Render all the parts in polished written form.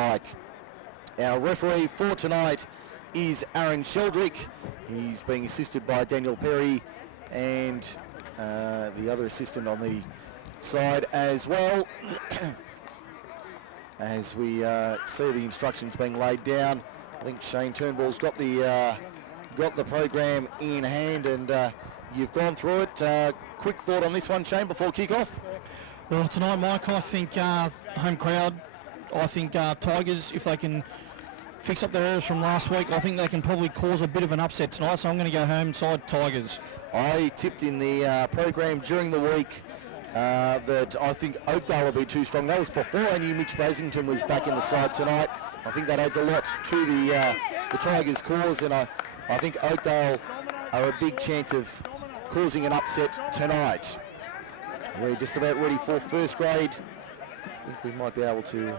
like. Our referee for tonight is Aaron Sheldrick. He's being assisted by Daniel Perry and the other assistant on the side as well. As we see the instructions being laid down, I think Shane Turnbull's got the program in hand, and you've gone through it. Quick thought on this one, Shane, before kick-off? Well, tonight, Mike, I think home crowd, I think Tigers, if they can fix up their errors from last week, I think they can probably cause a bit of an upset tonight, so I'm going to go home side Tigers. I tipped in the program during the week that I think Oakdale will be too strong. That was before I knew Mitch Basington was back in the side tonight. I think that adds a lot to the Tigers' cause, and I think Oakdale are a big chance of causing an upset tonight. We're just about ready for first grade. I think we might be able to...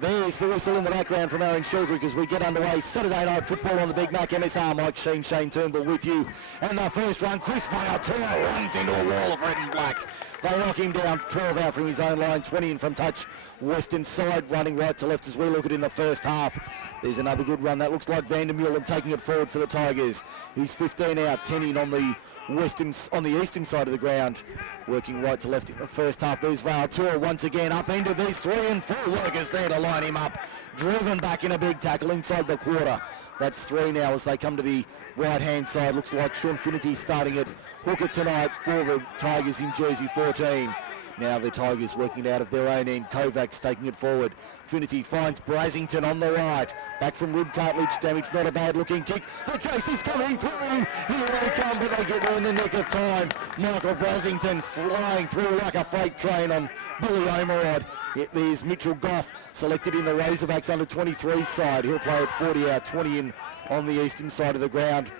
There's the whistle in the background from Aaron Sheldrick as we get underway. Saturday night football on the Big Mac MSR. Mike Shean, Shane Turnbull with you. And the first run, Chris Vaiatua runs into a wall of red and black. They knock him down 12 out from his own line, 20 in from touch. Western side running right to left as we look at it in the first half. There's another good run. That looks like Vandermeulen taking it forward for the Tigers. He's 15 out, 10 in on the eastern side of the ground, working right to left in the first half. There's Vaiatua once again up into these 3 and 4 workers there to line him up. Driven back in a big tackle inside the quarter. That's 3 now as they come to the right-hand side. Looks like Sean Finity starting at hooker tonight for the Tigers in jersey 14. Now the Tigers working it out of their own end. Kovacs taking it forward. Finity finds Brasington on the right. Back from rib cartilage damage, not a bad looking kick. The chase is coming through. Here they come, but they get there in the nick of time. Michael Brasington flying through like a freight train on Billy Omerod. There's Mitchell Goff selected in the Razorbacks under 23 side. He'll play at 40 out, 20 in on the eastern side of the ground.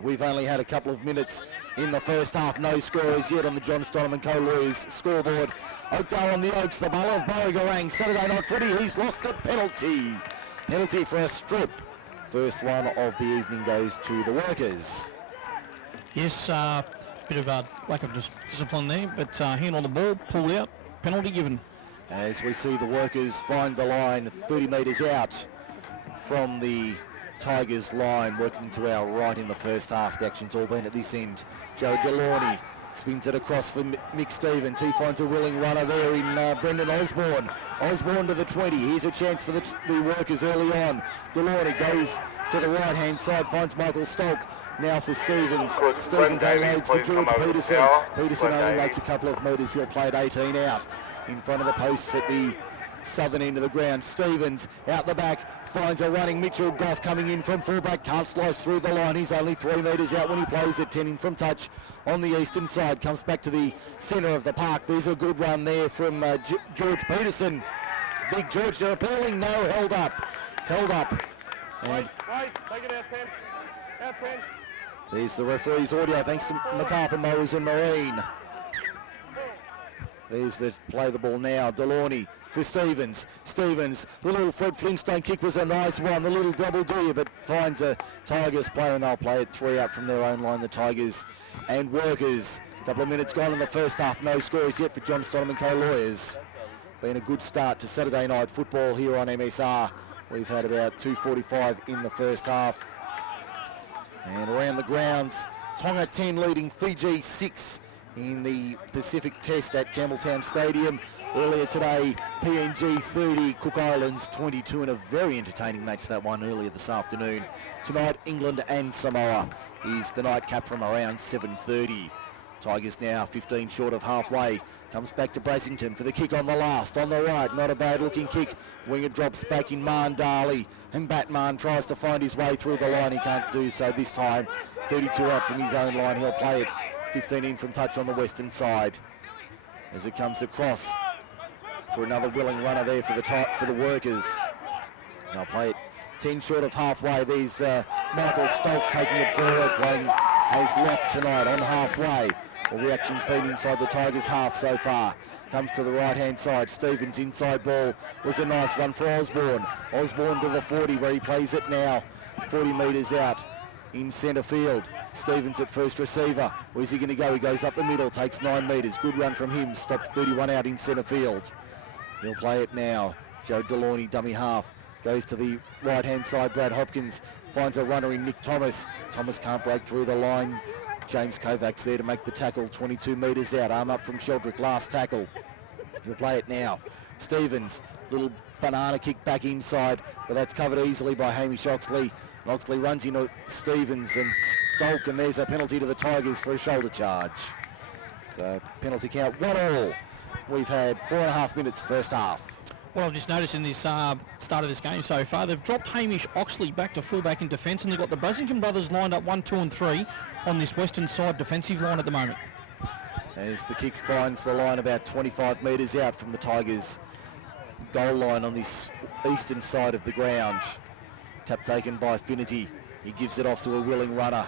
We've only had a couple of minutes in the first half. No scorers yet on the John Stonham & Co. Lawyers scoreboard. Oakdale on the Oaks, the ball of Beaugarang. Saturday night footy, he's lost a penalty. Penalty for a strip. First one of the evening goes to the workers. Yes, bit of a lack of discipline there, but hand on the ball, pulled out, penalty given. As we see the workers find the line 30 metres out from the Tigers line, working to our right in the first half. The action's all been at this end. Joe Delaunay spins it across for Mick Stevens. He finds a willing runner there in Brendan Osborne. Osborne to the 20. Here's a chance for the workers early on. Delaunay goes to the right-hand side, finds Michael Stolk. Now for Stevens. Stevens unloads for George Peterson. Peterson only makes a couple of metres. He'll play at 18 out in front of the posts at the southern end of the ground. Stevens out the back, finds a running Mitchell Goff coming in from fullback, can't slice through the line. He's only 3 metres out when he plays at 10 in from touch on the eastern side. Comes back to the centre of the park. There's a good run there from George Peterson. Big George, they're appealing. No, held up. And take it out, Pen. Out, Pen. There's the referee's audio, thanks to MacArthur Mowers and Marine. There's the play the ball now. Delaunay for Stevens. Stevens, the little Fred Flintstone kick was a nice one. The little double D, but finds a Tigers player, and they'll play it 3 out from their own line, the Tigers and workers. A couple of minutes gone in the first half. No scores yet for John Stonham & Co. Lawyers. Been a good start to Saturday night football here on MSR. We've had about 2:45 in the first half. And around the grounds, Tonga 10 leading Fiji 6 in the Pacific Test at Campbelltown Stadium. Earlier today, PNG 30, Cook Islands 22, in a very entertaining match, that one earlier this afternoon. Tonight, England and Samoa is the nightcap from around 7:30. Tigers now 15 short of halfway. Comes back to Brasington for the kick on the last. On the right, not a bad looking kick. Winger drops back in Mandali, and Batman tries to find his way through the line. He can't do so this time. 32 out from his own line. He'll play it 15 in from touch on the western side. As it comes across for another willing runner there for the workers. They'll play it 10 short of halfway. There's Michael Stolk taking it forward, playing as lock tonight on halfway. All the action's been inside the Tigers half so far. Comes to the right-hand side. Stevens inside ball was a nice one for Osborne. Osborne to the 40 where he plays it now. 40 metres out in centre field. Stevens at first receiver. Where's he going to go? He goes up the middle, takes 9 metres. Good run from him. Stopped 31 out in centre field. He'll play it now. Joe Delorney, dummy half, goes to the right-hand side. Brad Hopkins finds a runner in Nick Thomas. Thomas can't break through the line. James Kovac's there to make the tackle, 22 metres out. Arm up from Sheldrick, last tackle. He'll play it now. Stevens, little banana kick back inside, but that's covered easily by Hamish Oxley. And Oxley runs into Stevens and Stolk, and there's a penalty to the Tigers for a shoulder charge. So penalty count 1-1. We've had 4.5 minutes first half. Well, I've just noticed in this start of this game so far, they've dropped Hamish Oxley back to fullback in defence, and they've got the Brasington brothers lined up 1, 2 and 3 on this western side defensive line at the moment. As the kick finds the line about 25 metres out from the Tigers' goal line on this eastern side of the ground. Tap taken by Finity. He gives it off to a willing runner.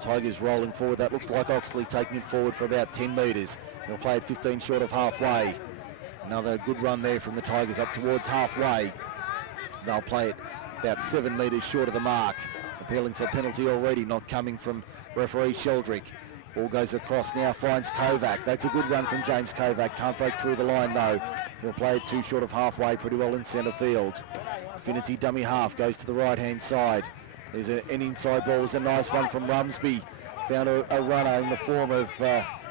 Tigers rolling forward. That looks like Oxley taking it forward for about 10 metres. They'll play it 15 short of halfway. Another good run there from the Tigers up towards halfway. They'll play it about 7 metres short of the mark. Appealing for a penalty already, not coming from referee Sheldrick. Ball goes across now, finds Kovac. That's a good run from James Kovac. Can't break through the line though. He'll play it 2 short of halfway, pretty well in centre field. Finity dummy half goes to the right-hand side. There's an inside ball. There's a nice one from Rumsby. Found a runner in the form of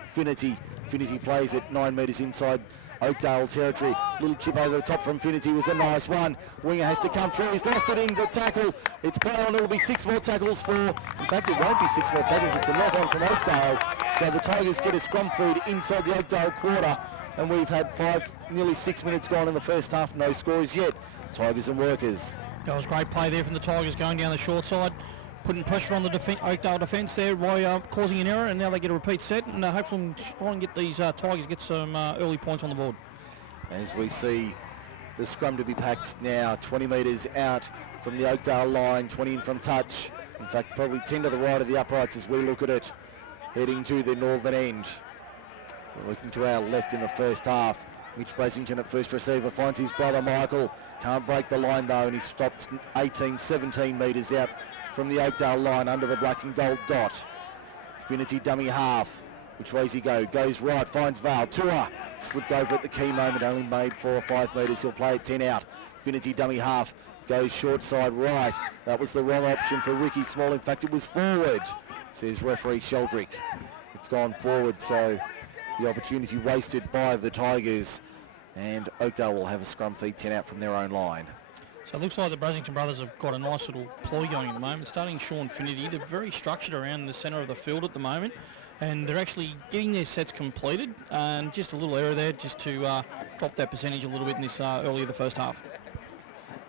Finity. Finity plays it 9 metres inside Oakdale territory. Little chip over the top from Finity was a nice one. Winger has to come through. He's lost it in the tackle. It's play on. It'll be 6 more tackles for... In fact, it won't be 6 more tackles. It's a knock on from Oakdale. So the Tigers get a scrum feed inside the Oakdale quarter. And we've had nearly 6 minutes gone in the first half. No scores yet. Tigers and Workers. That was great play there from the Tigers going down the short side, putting pressure on the Oakdale defence there by causing an error, and now they get a repeat set, and hopefully try and get these Tigers get some early points on the board. As we see the scrum to be packed now, 20 metres out from the Oakdale line, 20 in from touch. In fact, probably 10 to the right of the uprights as we look at it, heading to the northern end. We're looking to our left in the first half. Mitch Brasington at first receiver finds his brother Michael. Can't break the line though, and he's stopped 18, 17 metres out from the Oakdale line under the black and gold dot. Finity dummy half. Which way's he go? Goes right, finds Val. Tua slipped over at the key moment, only made 4 or 5 metres. He'll play it 10 out. Finity dummy half. Goes short side right. That was the wrong option for Ricky Small. In fact, it was forward, says referee Sheldrick. It's gone forward, so the opportunity wasted by the Tigers. And Oakdale will have a scrum feed 10 out from their own line. So it looks like the Brasington brothers have got a nice little ploy going at the moment. Starting Sean Finity, they're very structured around the centre of the field at the moment, and they're actually getting their sets completed. And just a little error there, just to drop that percentage a little bit in this early of the first half.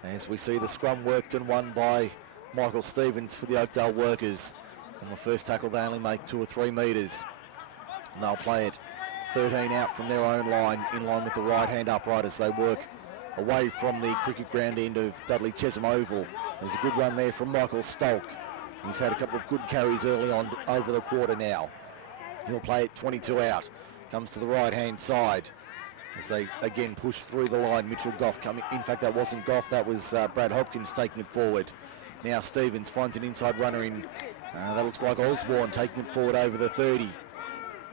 As we see the scrum worked and won by Michael Stevens for the Oakdale Workers. On the first tackle, they only make 2 or 3 metres. And they'll play it 13 out from their own line, in line with the right-hand upright as they work away from the cricket ground end of Dudley Chesham Oval. There's a good run there from Michael Stolk. He's had a couple of good carries early on over the quarter now. He'll play it 22 out. Comes to the right-hand side as they again push through the line. Mitchell Goff coming. In fact, that wasn't Goff. That was Brad Hopkins taking it forward. Now Stevens finds an inside runner in. That looks like Osborne taking it forward over the 30.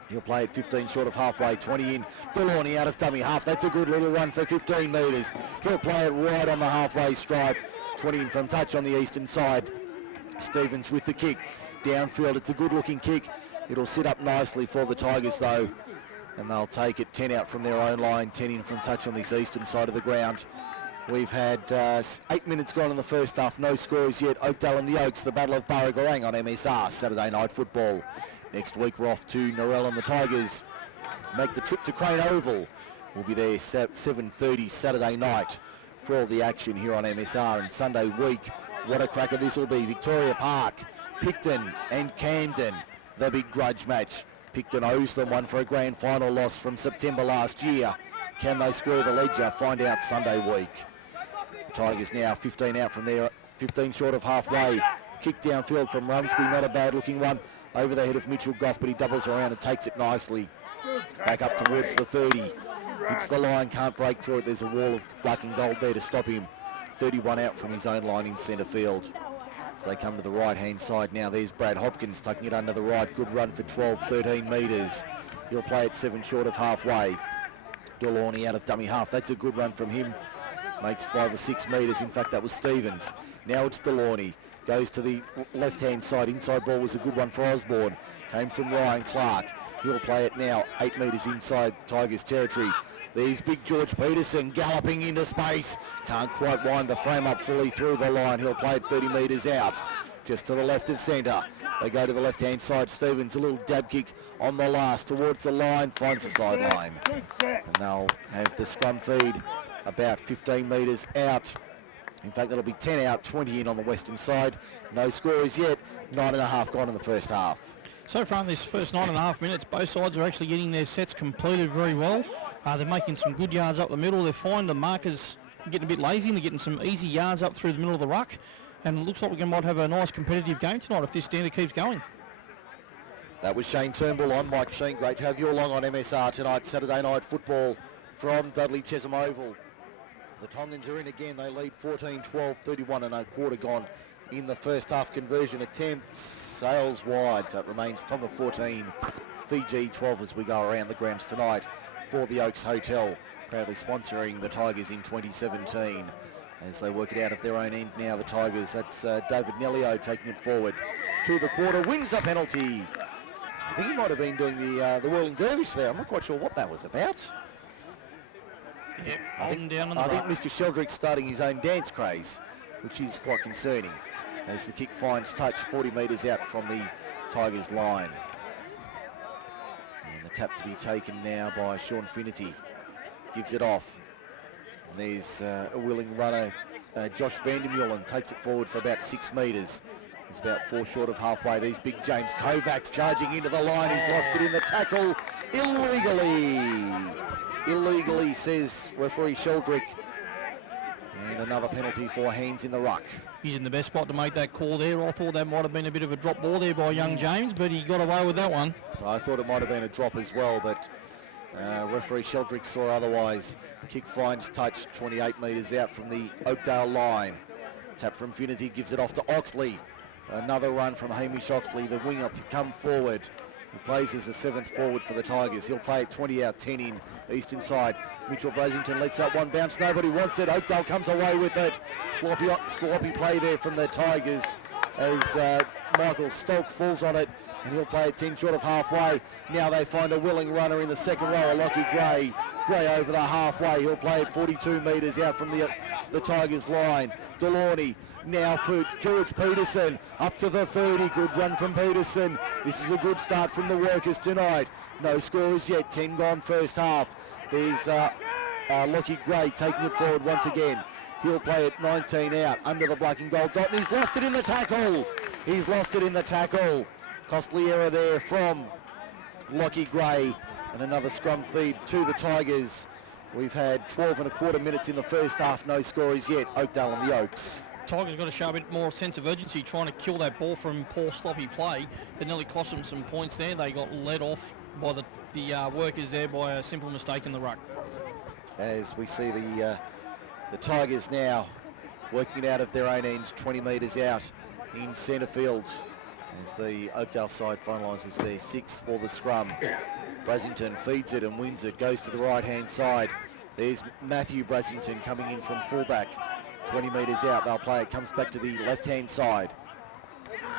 He'll play it 15 short of halfway, 20 in. Delorney out of dummy half. That's a good little run for 15 metres. He'll play it right on the halfway stripe. 20 in from touch on the eastern side. Stevens with the kick. Downfield, it's a good looking kick. It'll sit up nicely for the Tigers though. And they'll take it 10 out from their own line, 10 in from touch on this eastern side of the ground. We've had 8 minutes gone in the first half, no scores yet. Oakdale and the Oaks, the Battle of Barragarang on MSR, Saturday Night Football. Next week we're off to Narelle and the Tigers make the trip to Crane Oval. We'll be there 7:30 Saturday night for all the action here on MSR. And Sunday week, what a cracker this will be. Victoria Park, Picton and Camden, the big grudge match. Picton owes them one for a grand final loss from September last year. Can they square the ledger? Find out Sunday week. The Tigers now 15 out from there, 15 short of halfway. Kick downfield from Rumsby, not a bad looking one. Over the head of Mitchell Goff, but he doubles around and takes it nicely. Back up towards the 30. Hits the line, can't break through it. There's a wall of black and gold there to stop him. 31 out from his own line in centre field. So they come to the right-hand side now. There's Brad Hopkins tucking it under the right. Good run for 12, 13 metres. He'll play it 7 short of halfway. Delaunay out of dummy half. That's a good run from him. Makes 5 or 6 metres. In fact, that was Stevens. Now it's Delaunay. Goes to the left-hand side. Inside ball was a good one for Osborne. Came from Ryan Clark. He'll play it now. 8 metres inside Tigers territory. There's big George Peterson galloping into space. Can't quite wind the frame up fully through the line. He'll play it 30 metres out. Just to the left of centre. They go to the left-hand side. Stevens, a little dab kick on the last towards the line. Finds the sideline. And they'll have the scrum feed about 15 metres out. In fact, that'll be 10 out, 20 in on the western side. No scores yet. 9.5 gone in the first half. So far in this first 9.5 minutes, both sides are actually getting their sets completed very well. They're making some good yards up the middle. They're finding the markers getting a bit lazy and they're getting some easy yards up through the middle of the ruck. And it looks like we might have a nice competitive game tonight if this standard keeps going. That was Shane Turnbull on Mike Shean. Great to have you along on MSR tonight. Saturday night football from Dudley Chesham Oval. The Tongans are in again. They lead 14-12, 31 and a quarter gone in the first half. Conversion attempt sails wide, so it remains Tonga 14, Fiji 12 as we go around the grounds tonight for the Oaks Hotel, proudly sponsoring the Tigers in 2017. As they work it out of their own end now, the Tigers, that's David Nellio taking it forward to the quarter, wins the penalty. I think he might have been doing the whirling dervish there. I'm not quite sure what that was about. Yep, holding down on the I think Mr. Sheldrick's starting his own dance craze, which is quite concerning, as the kick finds touch 40 metres out from the Tigers line. And the tap to be taken now by Sean Finnerty. Gives it off. And there's a willing runner, Josh Vandermeulen, takes it forward for about 6 metres. He's about 4 short of halfway. There's big James Kovacs charging into the line. He's lost it in the tackle illegally. Illegally, says referee Sheldrick. And another penalty for hands in the ruck. He's in the best spot to make that call there. I thought that might have been a bit of a drop ball there by young James, but he got away with that one. I thought it might have been a drop as well, but referee Sheldrick saw otherwise. Kick finds touch 28 metres out from the Oakdale line. Tap from Finnerty, gives it off to Oxley. Another run from Hamish Oxley, the winger come forward. He plays as a 7th forward for the Tigers. He'll play it 20 out, 10 in, eastern side. Mitchell Brasington lets that one bounce. Nobody wants it. Oakdale comes away with it. Sloppy play there from the Tigers as Michael Stolk falls on it, and he'll play it 10 short of halfway. Now they find a willing runner in the second row, Lockie Gray. Gray over the halfway. He'll play it 42 metres out from the Tigers line. Delaunay now for George Peterson up to the 30. Good run from Peterson. This is a good start from the workers tonight. No scores yet. 10 gone first half. There's Lockie Gray taking it forward once again. He'll play it 19 out under the black and gold dot, and he's lost it in the tackle. He's lost it in the tackle. Costly error there from Lockie Gray, and another scrum feed to the Tigers. We've had 12 and a quarter minutes in the first half. No scores yet. Oakdale and the Oaks. Tigers got to show a bit more sense of urgency trying to kill that ball from poor sloppy play. That nearly cost them some points there. They got led off by the workers there by a simple mistake in the ruck. As we see the Tigers now working out of their own end, 20 metres out in centre field, as the Oakdale side finalises their 6th for the scrum. Brasington feeds it and wins it, goes to the right-hand side. There's Matthew Brasington coming in from fullback. 20 metres out, they'll play it, comes back to the left-hand side.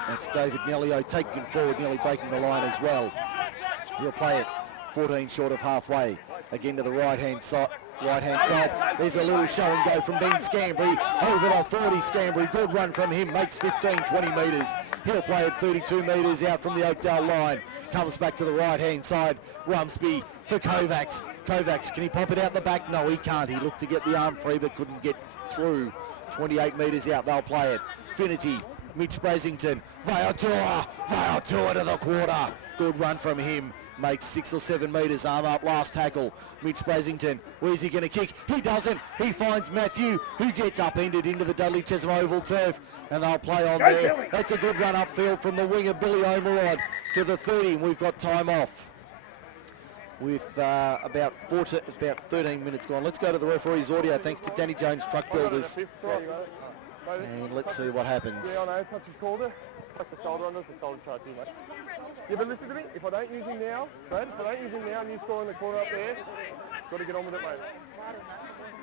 That's David Nellio taking it forward, nearly breaking the line as well. He'll play it 14 short of halfway. Again to the right-hand side. There's a little show and go from Ben Scambry over the 40. Scambry, good run from him, makes 15, 20 metres. He'll play it 32 metres out from the Oakdale line. Comes back to the right-hand side. Rumsby for Kovacs. Kovacs, can he pop it out the back? No, he can't. He looked to get the arm free but couldn't get through. 28 metres out, they'll play it. Finnerty, Mitch Brasington, Vaotua to the quarter. Good run from him. Makes 6 or 7 metres, arm up, last tackle. Mitch Brasington, where's he going to kick? He doesn't. He finds Matthew, who gets upended into the Dudley Chesham Oval turf, and they'll play on there. That's a good run upfield from the winger, Billy Omerod, to the 30, and we've got time off with about 13 minutes gone. Let's go to the referee's audio, thanks to Danny Jones Truck Builders, and let's see what happens. Touch the shoulder on us, the shoulder charge too much. Yeah, but listen to me, if I don't use him now, Brad, if I don't use him now and you score in the corner up there, Got to get on with it, mate.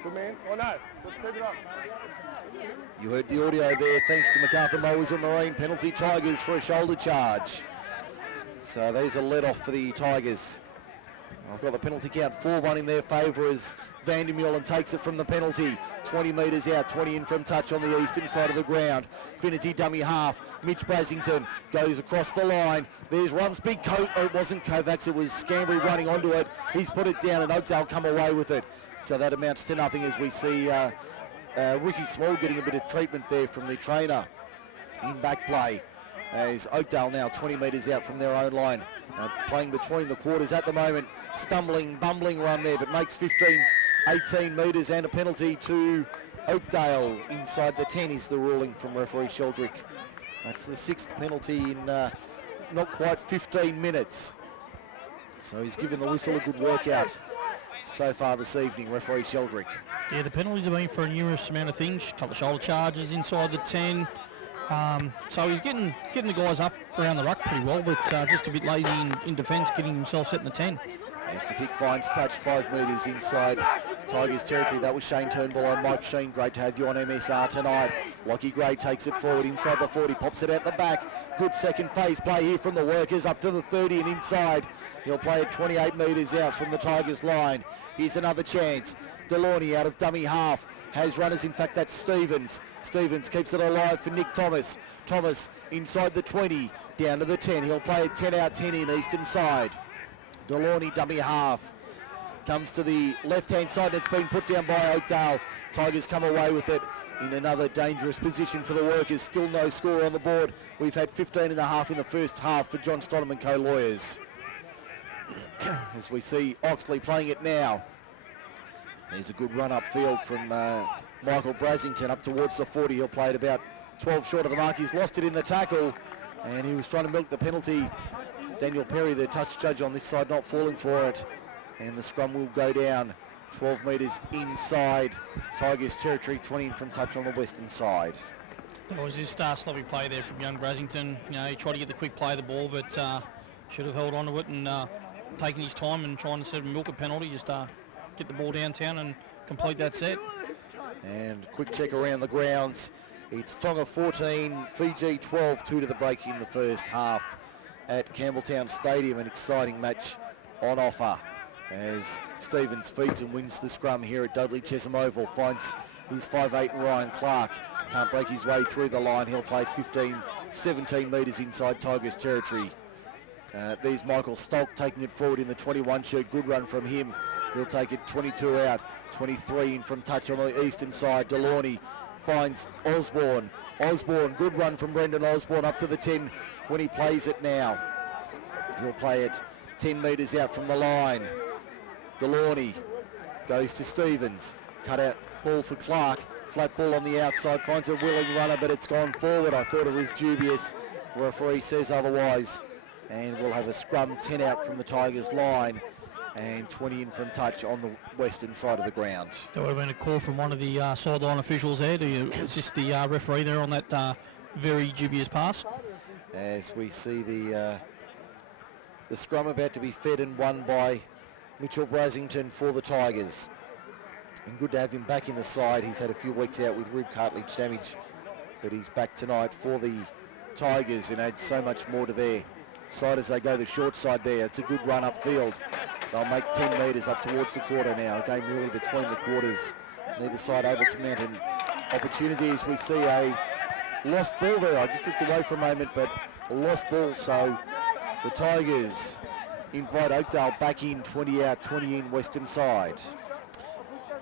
Good man. Oh no, let's keep it up. You heard the audio there, thanks to MacArthur Mowers and Marine. Penalty Tigers for a shoulder charge. So there's a let-off for the Tigers. I've got the penalty count 4-1 in their favour as Vandermeulen takes it from the penalty. 20 metres out, 20 in from touch on the eastern side of the ground. Finity dummy half. Mitch Brasington goes across the line. There's runs big. It wasn't Kovacs, it was Scambry running onto it. He's put it down and Oakdale come away with it. So that amounts to nothing as we see Ricky Small getting a bit of treatment there from the trainer in back play. As Oakdale now 20 metres out from their own line. Playing between the quarters at the moment. Stumbling, bumbling run there, but makes 18 metres and a penalty to Oakdale. Inside the 10 is the ruling from referee Sheldrick. That's the 6th penalty in not quite 15 minutes. So he's given the whistle a good workout so far this evening, referee Sheldrick. Yeah, the penalties have been for a numerous amount of things. A couple of shoulder charges inside the 10. So he's getting the guys up around the ruck pretty well, but just a bit lazy in defence, getting himself set in the 10. As the kick finds touch 5 metres inside Tigers territory. That was Shane Turnbull and Mike Shean. Great to have you on MSR tonight. Lockie Gray takes it forward inside the 40, pops it out the back. Good second phase play here from the Workers up to the 30 and inside. He'll play it 28 metres out from the Tigers line. Here's another chance. Delaunay out of dummy half. Has runners, in fact that's Stevens. Stevens keeps it alive for Nick Thomas. Thomas inside the 20, down to the 10. He'll play it 10 out, 10 in, eastern side. Delaunay dummy half. Comes to the left-hand side, it's been put down by Oakdale. Tigers come away with it in another dangerous position for the Workers. Still no score on the board. We've had 15.5 in the first half for John Stonham and co-lawyers. As we see Oxley playing it now. There's a good run upfield from Michael Brasington up towards the 40. He'll play it about 12 short of the mark. He's lost it in the tackle and he was trying to milk the penalty. Daniel Perry, the touch judge on this side, not falling for it. And the scrum will go down 12 metres inside Tigers territory, 20 in from touch on the western side. That was just sloppy play there from young Brasington. You know, he tried to get the quick play of the ball, but should have held on to it and taken his time and trying to sort of milk a penalty, just get the ball downtown and complete that set. And quick check around the grounds. It's Tonga 14, Fiji 12, 2 to the break in the first half at Campbelltown Stadium. An exciting match on offer as Stevens feeds and wins the scrum here at Dudley Chesham Oval. Finds his 5'8" Ryan Clark. Can't break his way through the line. He'll play 17 metres inside Tigers territory. There's Michael Stolk taking it forward in the 21 shirt. Good run from him. He'll take it 22 out, 23 in from touch on the eastern side. Delaunay finds Osborne. Osborne, good run from Brendan Osborne up to the 10 when he plays it now. He'll play it 10 metres out from the line. Delaunay goes to Stevens. Cut out ball for Clark. Flat ball on the outside. Finds a willing runner, but it's gone forward. I thought it was dubious. The referee says otherwise. And we'll have a scrum 10 out from the Tigers line and 20 in from touch on the western side of the ground. There would have been a call from one of the sideline officials there to assist the referee there on that very dubious pass. As we see the scrum about to be fed and won by Mitchell Brasington for the Tigers. And good to have him back in the side. He's had a few weeks out with rib cartilage damage, but he's back tonight for the Tigers and adds so much more to their side as they go the short side there. It's a good run upfield. They'll make 10 metres up towards the quarter now. A game really between the quarters. Neither side able to mount an opportunity as we see a lost ball there. I just looked away for a moment, but a lost ball. So the Tigers invite Oakdale back in, 20 out, 20 in western side.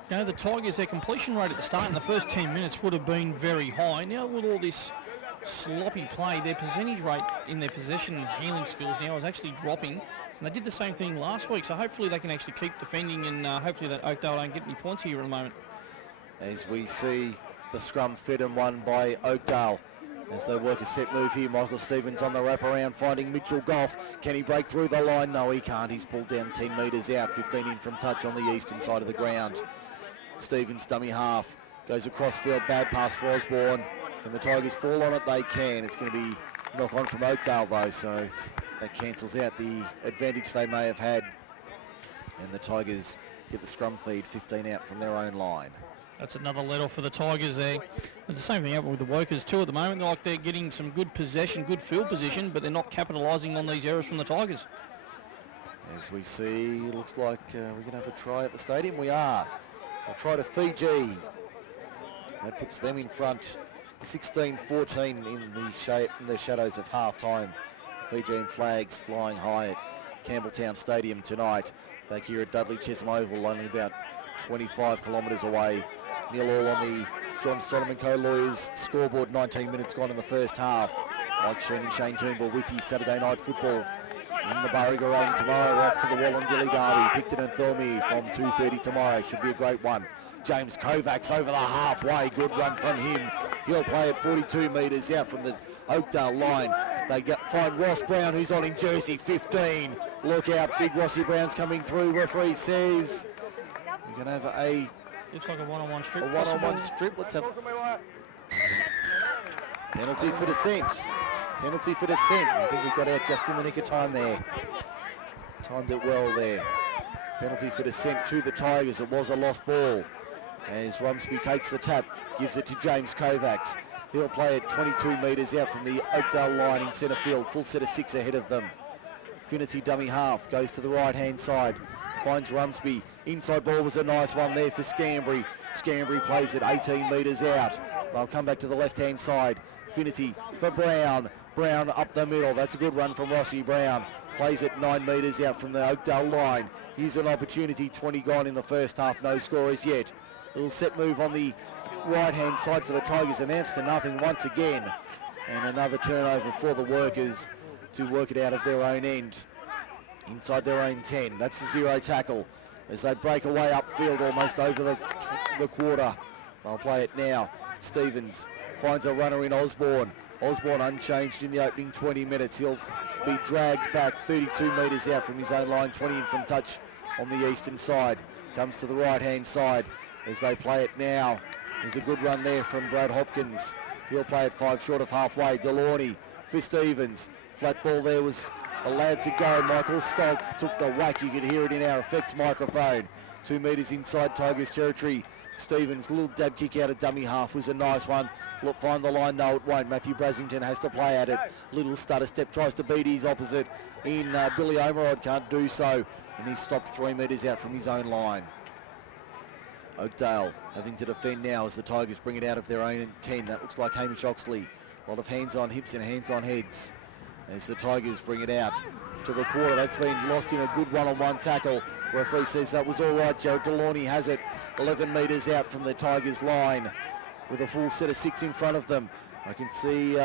You know, the Tigers, their completion rate at the start in the first 10 minutes would have been very high. Now with all this sloppy play, their percentage rate in their possession handling skills now is actually dropping. And they did the same thing last week, so hopefully they can actually keep defending and hopefully that Oakdale don't get any points here at the moment. As we see the scrum fed and won by Oakdale. As they work a set move here, Michael Stevens on the wraparound, finding Mitchell Goff. Can he break through the line? No, he can't. He's pulled down 10 metres out, 15 in from touch on the eastern side of the ground. Stevens dummy half, goes across field, bad pass for Osborne. Can the Tigers fall on it? They can. It's going to be knock on from Oakdale though, so that cancels out the advantage they may have had. And the Tigers get the scrum feed, 15 out from their own line. That's another let off for the Tigers there. And the same thing happened with the Workers too at the moment. Like they're getting some good possession, good field position, but they're not capitalising on these errors from the Tigers. As we see, looks like we're going to have a try at the stadium. We are. So try to Fiji. That puts them in front, 16-14 in the shadows of half-time. Fijian flags flying high at Campbelltown Stadium tonight. Back here at Dudley Chesham Oval, only about 25 kilometres away. 0-0 on the John Stoneman Co. Lawyers scoreboard, 19 minutes gone in the first half. Mike Shean and Shane Turnbull with you Saturday night football. In the Burrigarang tomorrow, off to the Wollongilly Derby. Picton and Thormy from 2:30 tomorrow. Should be a great one. James Kovacs over the halfway. Good run from him. He'll play at 42 metres out from the Oakdale line. They find Ross Brown, who's on in jersey 15. Look out, big Rossi Brown's coming through. Referee says we're going to have a... Looks like a one-on-one strip. A one-on-one strip. Let's have... Penalty for dissent. Penalty for dissent. I think we got out just in the nick of time there. Timed it well there. Penalty for dissent to the Tigers. It was a lost ball. As Rumsby takes the tap, gives it to James Kovacs. He'll play it 22 metres out from the Oakdale line in centre field. Full set of 6 ahead of them. Finity dummy half goes to the right-hand side. Finds Rumsby. Inside ball was a nice one there for Scambry. Scambry plays it 18 metres out. They'll come back to the left-hand side. Finity for Brown. Brown up the middle. That's a good run from Rossi Brown. Plays it 9 metres out from the Oakdale line. Here's an opportunity. 20 gone in the first half. No scorers yet. Little set move on the right-hand side for the Tigers. Amounts to nothing once again. And another turnover for the Workers to work it out of their own end. Inside their own 10. That's the 0 tackle as they break away upfield almost over the quarter. They'll play it now. Stevens finds a runner in Osborne. Osborne unchanged in the opening 20 minutes. He'll be dragged back 32 metres out from his own line, 20 in from touch on the eastern side. Comes to the right-hand side as they play it now. There's a good run there from Brad Hopkins. He'll play it 5 short of halfway. Delorney for Stevens. Flat ball there was allowed to go. Michael Stolk took the whack. You could hear it in our effects microphone. 2 metres inside Tigers territory. Stevens, little dab kick out of dummy half was a nice one. Look, find the line, no it won't. Matthew Brasington has to play at it. Little stutter step, tries to beat his opposite in Billy Omerod, can't do so. And he's stopped 3 metres out from his own line. Oakdale having to defend now as the Tigers bring it out of their own 10. That looks like Hamish Oxley. A lot of hands on hips and hands on heads as the Tigers bring it out to the quarter. That's been lost in a good one-on-one tackle. Referee says that was all right. Jared Delorney has it 11 metres out from the Tigers line with a full set of 6 in front of them. I can see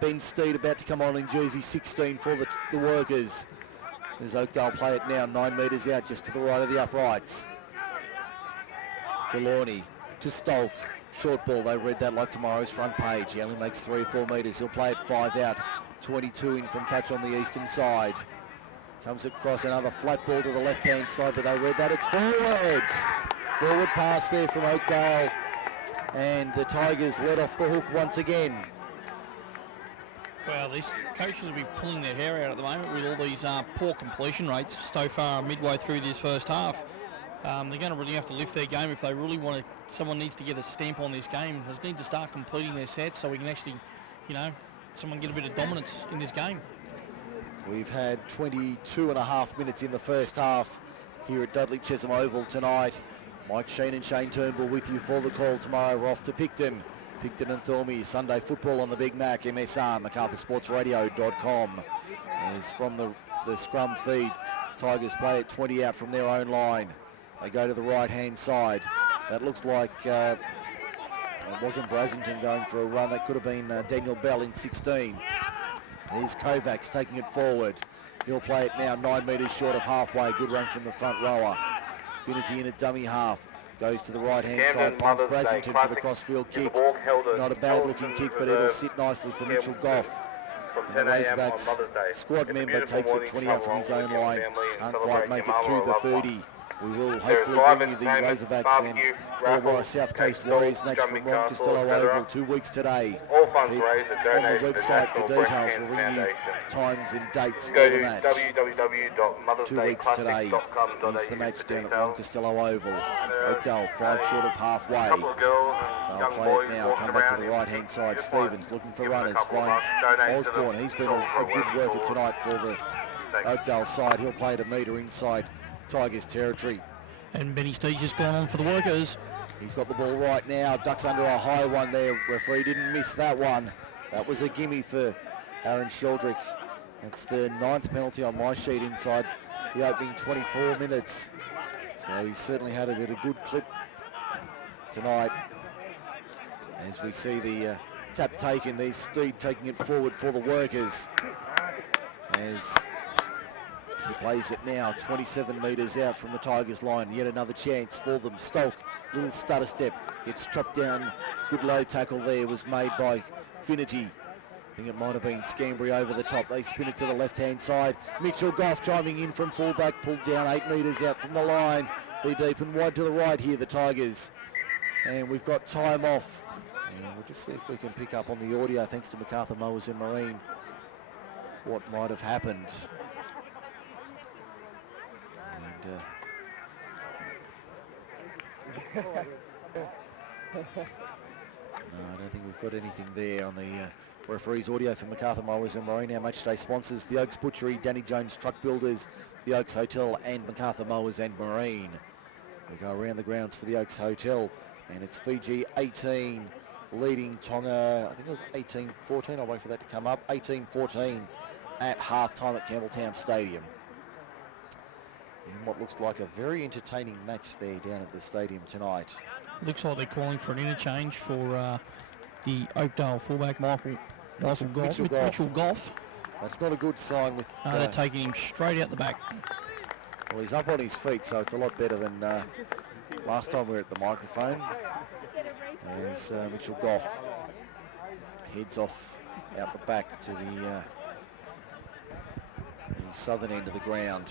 Ben Steed about to come on in jersey 16 for the Workers. As Oakdale play it now 9 metres out just to the right of the uprights. Delorney to Stolk. Short ball, they read that like tomorrow's front page. He only makes 3 or 4 metres. He'll play it 5 out. 22 in from touch on the eastern side. Comes across another flat ball to the left-hand side, but they read that. It's forward. Forward pass there from Oakdale. And the Tigers let off the hook once again. Well, these coaches will be pulling their hair out at the moment with all these poor completion rates so far midway through this first half. They're going to really have to lift their game if they really want to. Someone needs to get a stamp on this game. They need to start completing their sets so we can actually, someone get a bit of dominance in this game. We've had 22 and a half minutes in the first half here at Dudley Chesham Oval tonight. Mike Shean and Shane Turnbull with you for the call tomorrow. We're off to Picton. Picton and Thormy, Sunday football on the Big Mac, MSR, MacArthurSportsRadio.com. As from the scrum feed, Tigers play at 20 out from their own line. They go to the right-hand side. That looks like it wasn't Brasington going for a run. That could have been Daniel Bell in 16. There's Kovacs taking it forward. He'll play it now 9 metres short of halfway. Good run from the front rower. Finity in a dummy half. Goes to the right-hand side. Finds Brasington for the crossfield kick. Not a bad-looking kick, but it'll sit nicely for Mitchell Goff. And the Razorbacks squad member takes it 20 out from his own line. Can't quite make it to the 30. We will hopefully bring you the Razorbacks and Illawarra South Coast Warriors match from Ron Costello Oval 2 weeks today. All funds Keep raised are on the donated to the website for National details. Breast We'll Cancer bring you Foundation. times and dates for Go the to match. 2 weeks today is the match down at Ron Costello Oval. Oakdale 5 short of halfway. Couple of girls and They'll young play boys it now, walking come back to around the in right-hand side. just Stevens like looking for give it a runners, couple of finds months, donate to Osborne. them, He's been all a for a good worthy worker cause. tonight for the Oakdale side. He'll play it a metre inside Tigers territory. And Benny Stee's just gone on for the Workers. He's got the ball right now, ducks under a high one there. Referee didn't miss that one. That was a gimme for Aaron Sheldrick. That's the 9th penalty on my sheet inside the opening 24 minutes. So he certainly had it at a good clip tonight. As we see the tap taken, there's Steed taking it forward for the Workers. As he plays it now, 27 metres out from the Tigers line. Yet another chance for them. Stolk, little stutter step, gets chopped down. Good low tackle there was made by Finity. I think it might have been Scambry over the top. They spin it to the left-hand side. Mitchell Goff chiming in from fullback, pulled down 8 metres out from the line. They're deep and wide to the right here, the Tigers. And we've got time off. And we'll just see if we can pick up on the audio, thanks to MacArthur Mowers and Marine, what might have happened. And no, I don't think we've got anything there on the referee's audio for MacArthur Mowers and Marine. Our matchday sponsors, the Oaks Butchery, Danny Jones Truck Builders, the Oaks Hotel and MacArthur Mowers and Marine. We go around the grounds for the Oaks Hotel, and it's Fiji 18 leading Tonga. I think it was 18-14. I'll wait for that to come up. 18-14 at half-time at Campbelltown Stadium. In what looks like a very entertaining match there down at the stadium tonight. Looks like they're calling for an interchange for the Oakdale fullback, Mitchell Goff. That's not a good sign with... They're taking him straight out the back. Well, he's up on his feet, so it's a lot better than last time we were at the microphone. As Mitchell Goff heads off out the back to the southern end of the ground.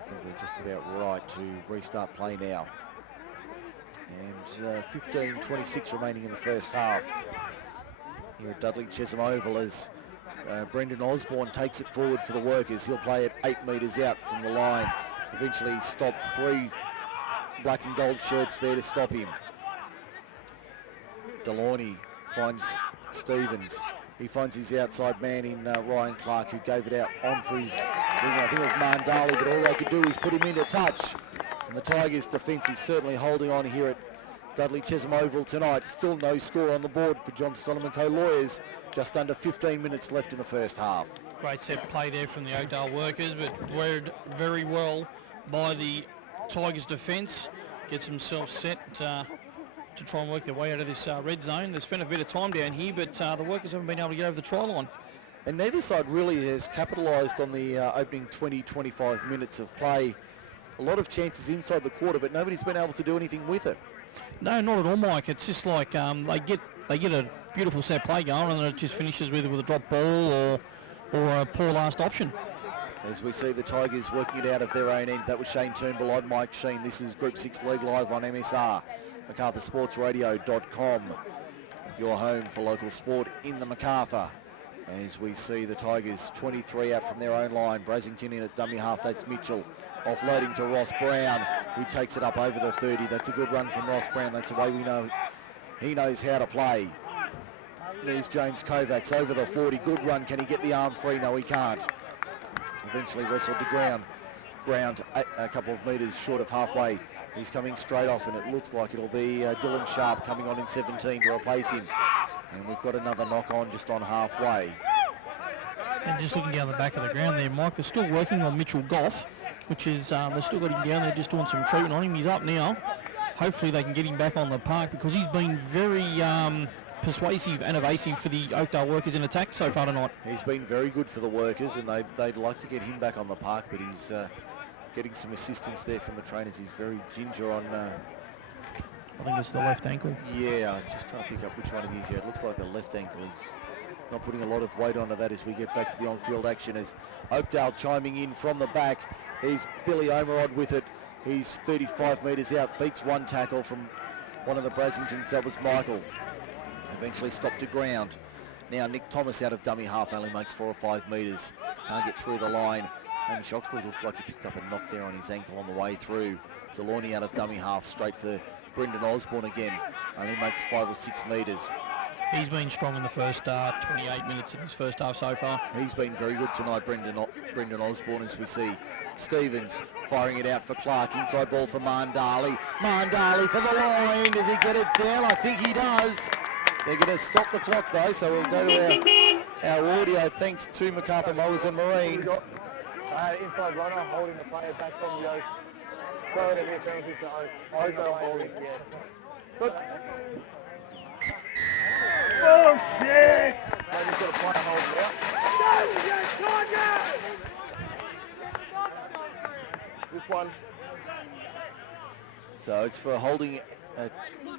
I think we're just about right to restart play now. And 15:26 remaining in the first half. Here at Dudley Chesham Oval as Brendan Osborne takes it forward for the Workers. He'll play it 8 metres out from the line. Eventually stopped, 3 black and gold shirts there to stop him. Delaney finds Stevens. He finds his outside man in Ryan Clark, who gave it out on for his winger. I think it was Mandali, but all they could do is put him into touch. And the Tigers' defence is certainly holding on here at Dudley Chesham Oval tonight. Still no score on the board for John Stollam & Co Lawyers. Just under 15 minutes left in the first half. Great set play there from the Oakdale Workers, but read very well by the Tigers' defence. Gets themselves set to try and work their way out of this red zone. They've spent a bit of time down here, but the Workers haven't been able to get over the try line. And neither side really has capitalised on the opening 20-25 minutes of play. A lot of chances inside the quarter, but nobody's been able to do anything with it. No, not at all, Mike. It's just like they get a beautiful set play going, and then it just finishes with a drop ball or a poor last option. As we see the Tigers working it out of their own end. That was Shane Turnbull on Mike Shean. This is Group 6 League Live on MSR, MacArthurSportsRadio.com. Your home for local sport in the MacArthur. As we see the Tigers 23 out from their own line. Brasington in at dummy half. That's Mitchell. Offloading to Ross Brown, who takes it up over the 30. That's a good run from Ross Brown. That's the way we know he knows how to play. There's James Kovacs over the 40. Good run. Can he get the arm free? No, he can't. Eventually wrestled to ground a couple of metres short of halfway. He's coming straight off, and it looks like it'll be Dylan Sharp coming on in 17 to replace him. And we've got another knock on just on halfway. And just looking down the back of the ground there, Mike, they're still working on Mitchell Goff, which is, they've still got him down there just doing some treatment on him. He's up now. Hopefully they can get him back on the park, because he's been very persuasive and evasive for the Oakdale Workers in attack so far tonight. He's been very good for the Workers, and they'd like to get him back on the park, but he's getting some assistance there from the trainers. He's very ginger on... I think it's the left ankle. Yeah, just trying to pick up which one it is. Yeah, it looks like the left ankle. He's not putting a lot of weight onto that as we get back to the on-field action, as Oakdale chiming in from the back. Here's Billy Omerod with it. He's 35 metres out, beats one tackle from one of the Brasingtons, that was Michael. Eventually stopped to ground. Now Nick Thomas out of dummy half only makes 4 or 5 metres. Can't get through the line. Hamish Oxley looked like he picked up a knock there on his ankle on the way through. Delaunay out of dummy half, straight for Brendan Osborne again. Only makes 5 or 6 metres. He's been strong in the first 28 minutes in his first half so far. He's been very good tonight, Brendan Osborne, as we see. Stevens firing it out for Clark. Inside ball for Mandali. Mandali for the line. Does he get it down? I think he does. They're going to stop the clock though, so we'll go to our audio thanks to MacArthur Mowers and Marine. Inside runner holding the player back from the Oak. Throw it in here, penalty to Oak. Oakdale holding, yeah. Good. Oh shit! I just got a player holding out. This one. So it's for holding a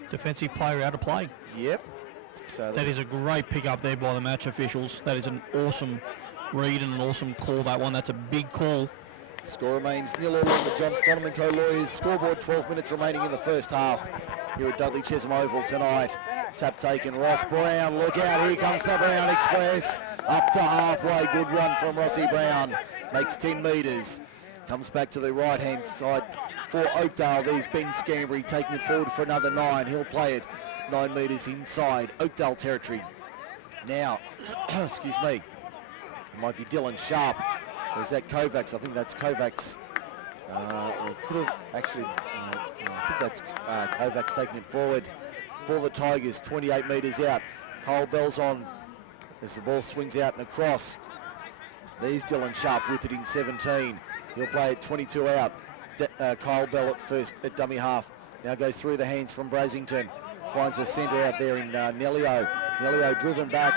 Defensive player out of play. Yep. So That is a great pick up there by the match officials. That is an awesome read and an awesome call, that one. That's a big call. Score remains 0-0 on the John Stoneman Co. Lawyers scoreboard. 12 minutes remaining in the first half here at Dudley Chesham Oval tonight. Tap taken, Ross Brown, look out, here comes the Brown Express. Up to halfway, good run from Rossi Brown. Makes 10 metres. Comes back to the right-hand side for Oakdale. There's Ben Scambry taking it forward for another 9. He'll play it 9 metres inside Oakdale territory. Now, excuse me, it might be Dylan Sharp. Or is that Kovacs? I think that's Kovacs. Or could have actually, I think that's Kovacs taking it forward for the Tigers. 28 metres out. Cole Bell's on as the ball swings out and across. There's Dylan Sharp with it in 17. He'll play it 22 out. Kyle Bell at first at dummy half. Now goes through the hands from Brasington. Finds a centre out there in Nellio. Nellio driven back.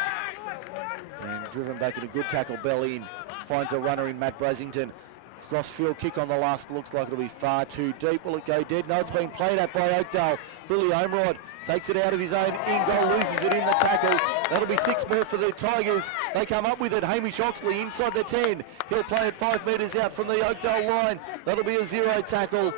And driven back in a good tackle. Bell in. Finds a runner in Matt Brasington. Cross-field kick on the last. Looks like it'll be far too deep. Will it go dead? No, it's been played at by Oakdale. Billy Omrod takes it out of his own in goal. Loses it in the tackle. That'll be 6 more for the Tigers. They come up with it. Hamish Oxley inside the 10. He'll play it 5 metres out from the Oakdale line. That'll be a 0 tackle.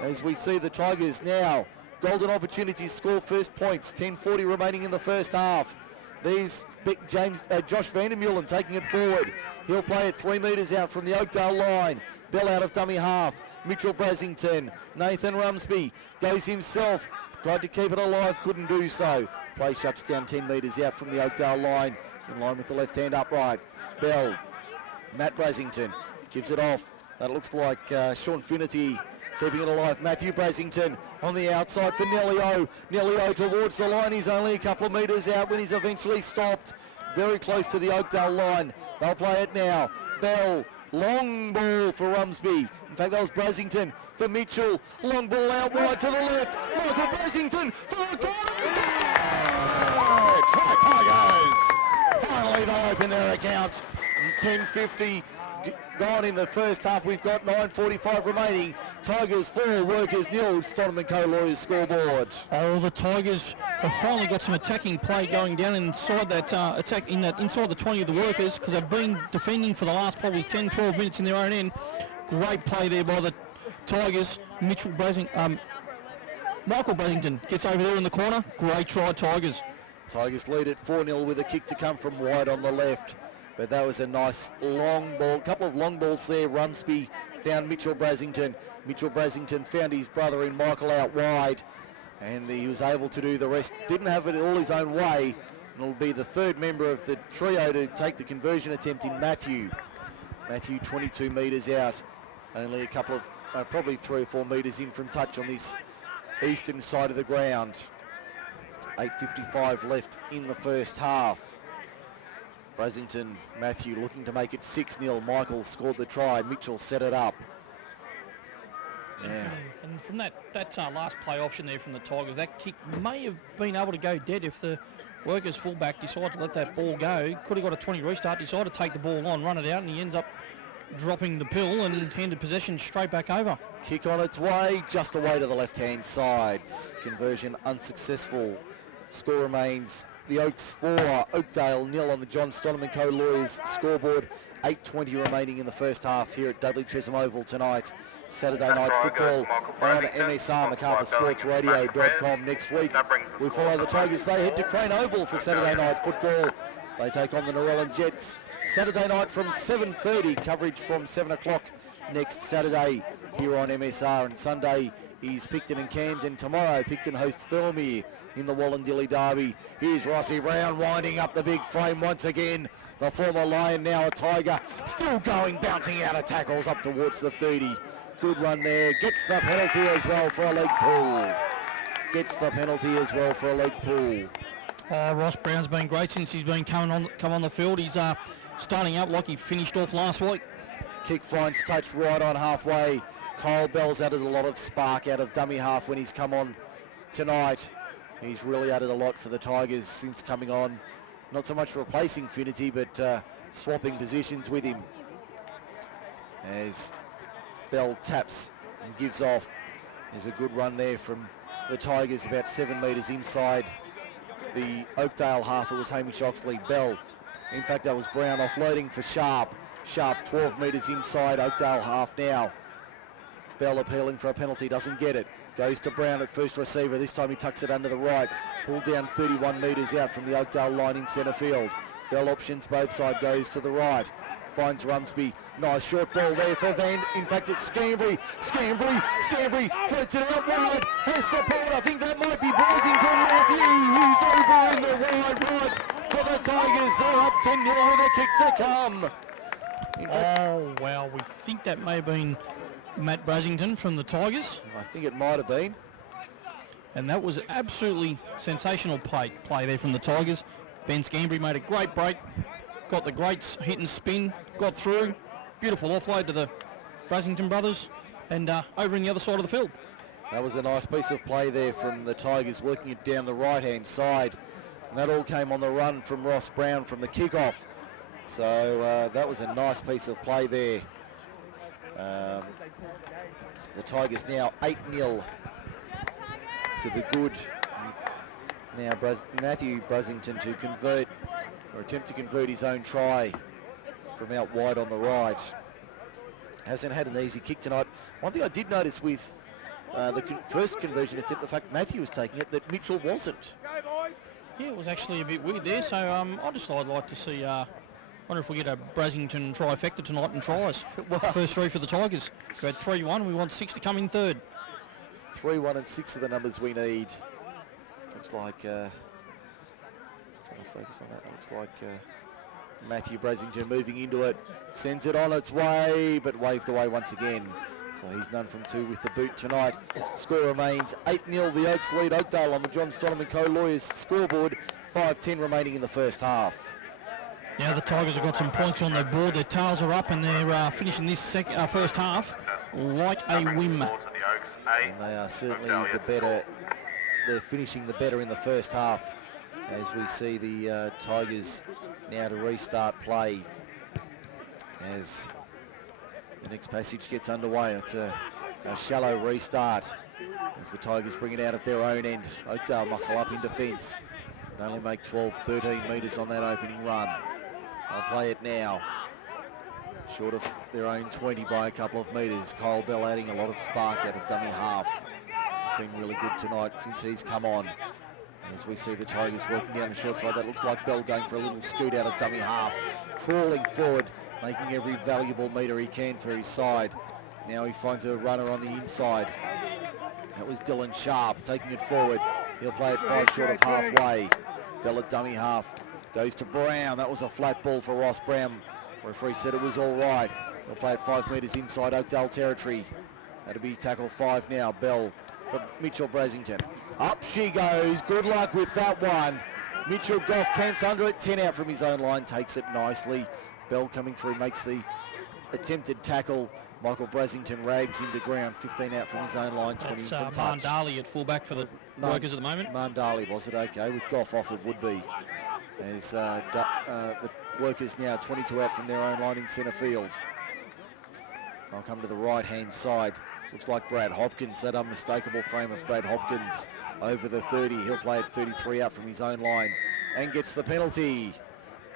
As we see the Tigers now. Golden opportunity to score first points. 10:40 remaining in the first half. There's Josh Vandermeulen taking it forward. He'll play it 3 metres out from the Oakdale line. Bell out of dummy half. Mitchell Brasington. Nathan Rumsby goes himself. Tried to keep it alive, couldn't do so. Play shuts down 10 metres out from the Oakdale line. In line with the left hand upright. Bell. Matt Brasington gives it off. That looks like Sean Finnerty keeping it alive. Matthew Brasington on the outside for Nellio. Nellio towards the line. He's only a couple of metres out when he's eventually stopped. Very close to the Oakdale line. They'll play it now. Bell, long ball for Rumsby. In fact, that was Brasington for Mitchell. Long ball out wide to the left. Michael Brasington for a corner. Try Tigers! Finally, they open their account. 10:50 gone in the first half. We've got 9:45 remaining. Tigers 4, Workers 0. Stoneman Co. Lawyers scoreboard. Oh, the Tigers have finally got some attacking play going down inside that inside the 20 of the Workers, because they've been defending for the last probably 10-12 minutes in their own end. Great play there by the Tigers. Michael Brasington gets over there in the corner. Great try, Tigers. Tigers lead at 4-0 with a kick to come from wide on the left. But that was a nice long ball, couple of long balls there. Rumsby found Mitchell Brasington. Mitchell Brasington found his brother in Michael out wide, and he was able to do the rest. Didn't have it all his own way, and it'll be the third member of the trio to take the conversion attempt in Matthew. Matthew 22 metres out, only a couple of, probably 3 or 4 metres in from touch on this eastern side of the ground. 8:55 left in the first half. Brasington, Matthew looking to make it 6-0. Michael scored the try. Mitchell set it up. Yeah. And from that last play option there from the Tigers, that kick may have been able to go dead if the Workers fullback decided to let that ball go. Could have got a 20 restart, decided to take the ball on, run it out, and he ends up dropping the pill and handed possession straight back over. Kick on its way, just away to the left-hand side. Conversion unsuccessful. Score remains the Oaks 4, Oakdale 0 on the John Stoneman Co. Lawyers scoreboard. 8:20 remaining in the first half here at Dudley Chesham Oval tonight. Saturday night football on MSR, MacArthurSportsRadio.com next week. We follow the Tigers. They head to Crane Oval for Saturday night football. They take on the Narellan Jets. Saturday night from 7:30, coverage from 7 o'clock next Saturday here on MSR. And Sunday is Picton and Camden. Tomorrow, Picton hosts Thirlmere in the Wollondilly Derby. Here's Rossi Brown winding up the big frame once again. The former Lion, now a Tiger, still going, bouncing out of tackles up towards the 30. Good run there. Gets the penalty as well for a leg pull. Ross Brown's been great since he's been come on the field. He's starting up like he finished off last week. Kick finds touch right on halfway. Kyle Bell's added a lot of spark out of dummy half when he's come on tonight. He's really added a lot for the Tigers since coming on. Not so much replacing Finity, but swapping positions with him. As Bell taps and gives off. There's a good run there from the Tigers, about 7 metres inside the Oakdale half. It was Hamish Oxley. Bell, in fact that was Brown offloading for Sharp. Sharp 12 metres inside Oakdale half now. Bell appealing for a penalty, doesn't get it. Goes to Brown at first receiver. This time he tucks it under the right. Pulled down 31 metres out from the Oakdale line in centre field. Bell options both sides, goes to the right. Finds Rumsby. Nice short ball there for Van. In fact, it's Scambry. Scambry floats it out wide. Has support. I think that might be Brasington Matthew, who's over in the wide right for the Tigers. They're up 10-0 with a kick to come. Oh, wow. We think that may have been Matt Brasington from the Tigers. I think it might have been. And that was absolutely sensational play there from the Tigers. Ben Scambry made a great break. Got the great hit and spin, got through. Beautiful offload to the Brasington brothers and over in the other side of the field. That was a nice piece of play there from the Tigers, working it down the right-hand side. And that all came on the run from Ross Brown from the kickoff. So that was a nice piece of play there. The Tigers now 8-0 to the good. Now Matthew Brasington to convert, or attempt to convert his own try from out wide on the right. Hasn't had an easy kick tonight. One thing I did notice with the first conversion attempt, the fact Matthew was taking it, that Mitchell wasn't. Yeah, it was actually a bit weird there. So I'd like to see, wonder if we get a Brasington trifecta tonight in tries. Well, first 3 for the Tigers. We had 3-1, we want 6 to come in third. 3-1 and 6 are the numbers we need. Looks like, trying to focus on that, looks like Matthew Brasington moving into it, sends it on its way, but waved away once again. So he's none from 2 with the boot tonight. Score remains 8-0. The Oaks lead Oakdale on the John Stronham & Co. Lawyers scoreboard. 5:10 remaining in the first half. Now the Tigers have got some points on their board. Their tails are up and they're finishing this first half like a whim. And they are certainly the better. They're finishing the better in the first half as we see the Tigers now to restart play as the next passage gets underway. It's a shallow restart as the Tigers bring it out of their own end. Oakdale muscle up in defence and only make 12-13 metres on that opening run. They'll play it now. Short of their own 20 by a couple of metres. Kyle Bell adding a lot of spark out of dummy half. He's been really good tonight since he's come on. As we see the Tigers working down the short side, that looks like Bell going for a little scoot out of dummy half. Crawling forward, making every valuable metre he can for his side. Now he finds a runner on the inside. That was Dylan Sharp taking it forward. He'll play it 5 short of halfway. Bell at dummy half. Goes to Brown. That was a flat ball for Ross Brown. Referee said it was all right. He'll play it 5 metres inside Oakdale territory. That'll be tackle 5 now. Bell from Mitchell Brasington. Up she goes. Good luck with that one. Mitchell Goff camps under it. 10 out from his own line. Takes it nicely. Bell coming through makes the attempted tackle. Michael Brasington rags into ground. 15 out from his own line. 20 from touch. Mandali at fullback for the workers at the moment. Mandali, was it? Okay. With Goff off it would be. As the workers now 22 out from their own line in centre field. I'll come to the right-hand side. Looks like Brad Hopkins, that unmistakable frame of Brad Hopkins over the 30. He'll play it 33 out from his own line and gets the penalty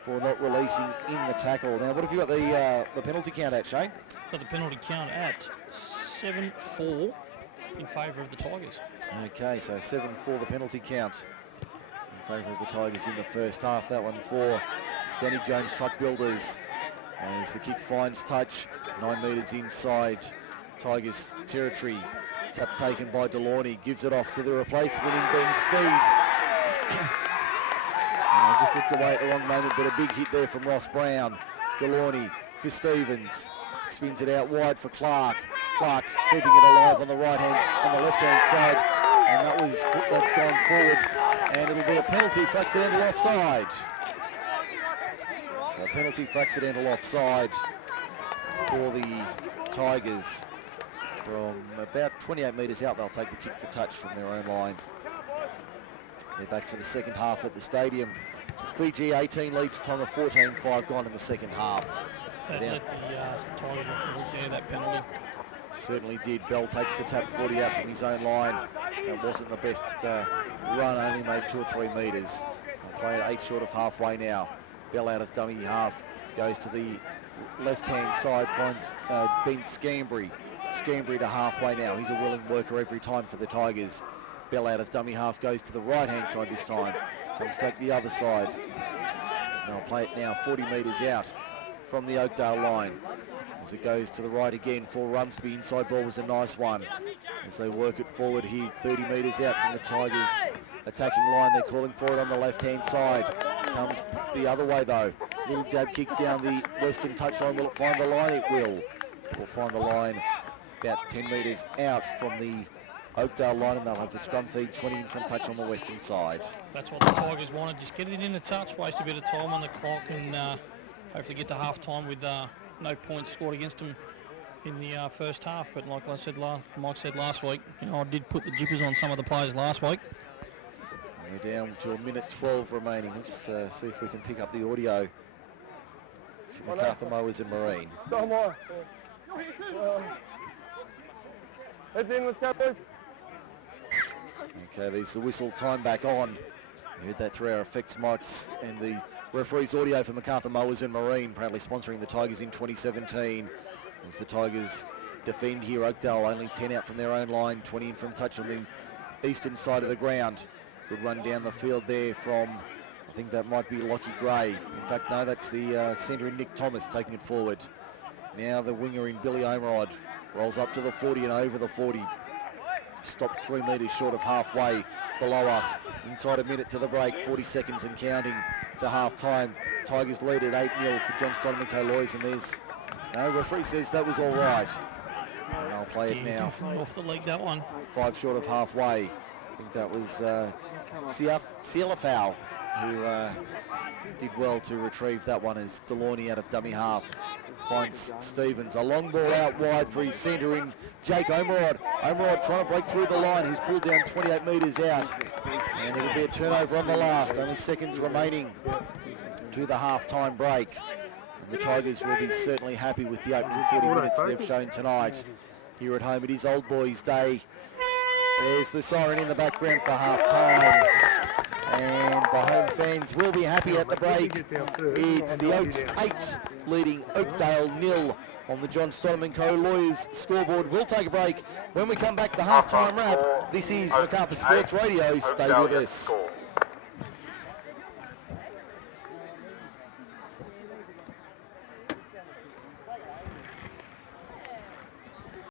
for not releasing in the tackle. Now, what have you got the penalty count at, Shane? Got the penalty count at 7-4 in favour of the Tigers. Okay, so 7-4 the penalty count in favour of the Tigers in the first half. That one for Danny Jones Truck Builders as the kick finds touch, 9 metres inside Tigers territory. Tap taken by Delaunay, gives it off to the replacement in Ben Steed. And I just looked away at the wrong moment, but a big hit there from Ross Brown. Delaunay for Stevens, spins it out wide for Clark. Clark keeping it alive on the left-hand side, and that's gone forward, and it'll be a penalty for accidental offside. So a penalty for accidental offside for the Tigers. From about 28 metres out, they'll take the kick for touch from their own line. They're back for the second half at the stadium. Fiji 18 leads Tonga 14, 5 gone in the second half. That let the Tigers off the hook there, that penalty. Certainly did. Bell takes the tap 40 out from his own line. That wasn't the best run, only made 2 or 3 metres. They'll play it 8 short of halfway now. Bell out of dummy half, goes to the left-hand side, finds Ben Scambry. Scambry to halfway now. He's a willing worker every time for the Tigers. Bell out of dummy half, goes to the right-hand side this time. Comes back the other side. They'll play it now 40 metres out from the Oakdale line. As it goes to the right again for Rumsby. Inside ball was a nice one. As they work it forward here, 30 metres out from the Tigers attacking line. They're calling for it on the left-hand side. Comes the other way though. Little dab kick down the western touchline. Will it find the line? It will. It will find the line about 10 metres out from the Oakdale line, and they'll have the scrum feed 20 in from touch on the western side. That's what the Tigers wanted. Just get it in a touch, waste a bit of time on the clock, and hopefully get to half-time with no points scored against them in the first half. But like I said, Mike said last week, I did put the jippers on some of the players last week. And we're down to a minute 12 remaining. Let's see if we can pick up the audio for MacArthur Mowers and Marine. Okay, there's the whistle time back on. We heard that through our effects mics, and the referee's audio for MacArthur Mowers and Marine, proudly sponsoring the Tigers in 2017. As the Tigers defend here, Oakdale only 10 out from their own line, 20 in from touch on the eastern side of the ground. Good run down the field there from, I think that might be Lockie Gray. In fact, no, that's the centre in Nick Thomas taking it forward. Now the winger in Billy Omerod rolls up to the 40 and over the 40. Stopped 3 metres short of halfway below us. Inside a minute to the break, 40 seconds and counting to half-time. Tigers lead at 8-0 for John Stoneman Co-Loys, and there's no referee says that was all right. And they'll play it now. Off the leg, that one. 5 short of halfway. I think that was Sialafau who did well to retrieve that one as Delaunay out of dummy half finds Stevens. A long ball out wide for his centre in Jake Omerod. Omerod trying to break through the line. He's pulled down 28 metres out. And it'll be a turnover on the last. Only seconds remaining to the half-time break. And the Tigers will be certainly happy with the opening 40 minutes they've shown tonight. Here at home, it is Old Boys Day. There's the siren in the background for half-time. And the home fans will be happy at the break. It's the Oaks 8 leading Oakdale 0 on the John Stoneman Co-Lawyers scoreboard. We'll take a break. When we come back, the half-time wrap. This is MacArthur Sports Radio. Stay with us.